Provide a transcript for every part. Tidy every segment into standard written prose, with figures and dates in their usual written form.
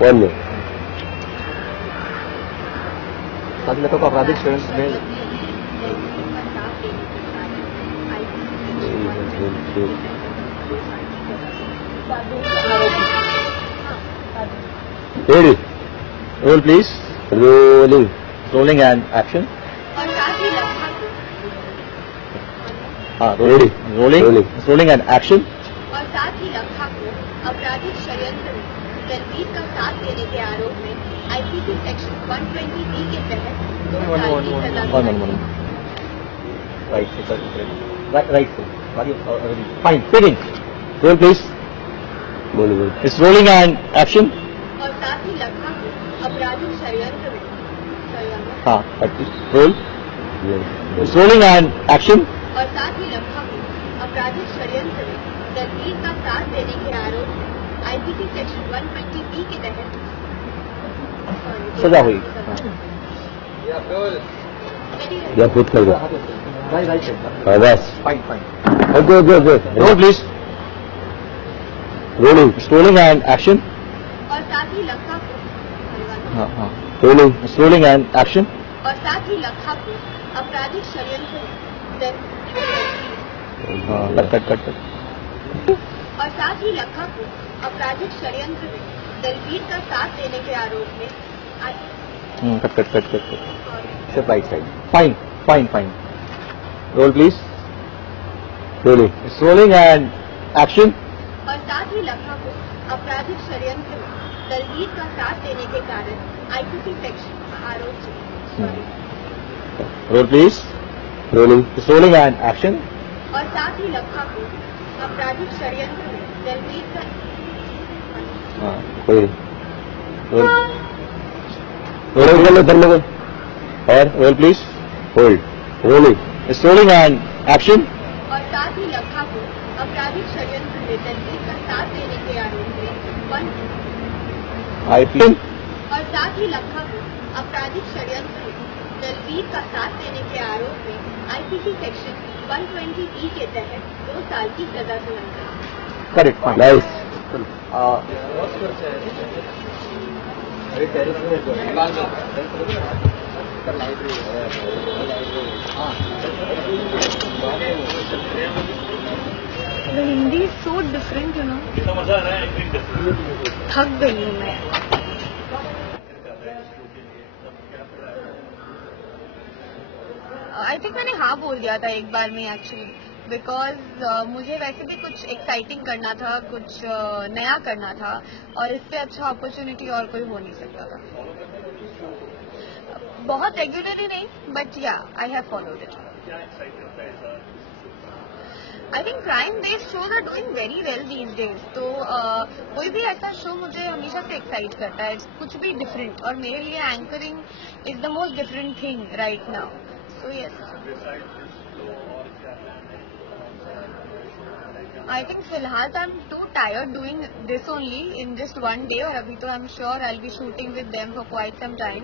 1 में शादी लड़का को आपराधिक षड्यंत्र में ready roll please rolling rolling and action हाँ Ready. Rolling Rolling. Rolling and action और साथ ही लखा को आपराधिक षड्यंत्र में दलवीर का साथ देने के आरोप में आईपीसी सेक्शन 120B के तहत 2 साल की सजा सुनाई। Right fine taking roll please बोलो इट्स रोलिंग एंड एक्शन और साथ ही लखा को आपराधिक षड्यंत्र में हाँ roll it's rolling and action और साथ ही लखा को आपराधिक षड्यंत्र में दलवीर का साथ देने के आरोप में आईपीसी सेक्शन 120B के तहत सजा हुई या खुद कर दो राइट हाँ बस fine fine okay okay okay roll please rolling it's rolling and action और साथ ही लखा को हाँ हाँ rolling it's rolling and action और साथ ही लखा को आपराधिक षड्यंत्र में हाँ कट कट कट और साथ ही लखा को आपराधिक षड्यंत्र में दलवीर का साथ देने के आरोप में कट कट कट कट सिर्फ right side fine fine fine roll please rolling it's rolling and action और साथ ही लखा को आपराधिक षड्यंत्र में दलवीर का साथ देने के कारण आईपीसी सेक्शन आरोप roll please rolling it's rolling and action और साथ ही लखा को आपराधिक षड्यंत्र में दलवीर का हाँ कोई रोलिंग कर लो धरने को और roll please hold rolling it's rolling and action और साथ ही लखा को आपराधिक षड्यंत्र में दलवीर का साथ देने के आरोप में आई पी और साथ ही लखा को आपराधिक षड्यंत्र में दलवीर का साथ देने के आरोप में आईपीसी सेक्शन 120B के तहत 2 साल की सजा सुनाई गई। Correct fine nice The Hindi is so different, you know. थक गई हूँ मैं। आई थिंक मैंने हाँ बोल दिया था एक बार में एक्चुअली बिकॉज मुझे वैसे भी कुछ एक्साइटिंग करना था, कुछ नया करना था और इससे अच्छा अपॉर्चुनिटी और कोई हो नहीं सकता था। बहुत रेगुलरली नहीं but yeah I have followed it. I think crime based shows are doing very well these days. तो कोई भी ऐसा शो मुझे हमेशा से एक्साइट करता है, कुछ भी डिफरेंट, और मेरे लिए anchoring is the most different thing right now. So yes I think फिलहाल I am too tired doing this only in just 1 day, और अभी तो I am sure I will be shooting with them for quite some time.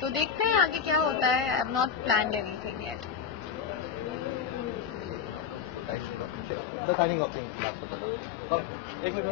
तो देखते हैं आगे क्या होता है। I have not planned anything yet. The signing of things. एक मिनट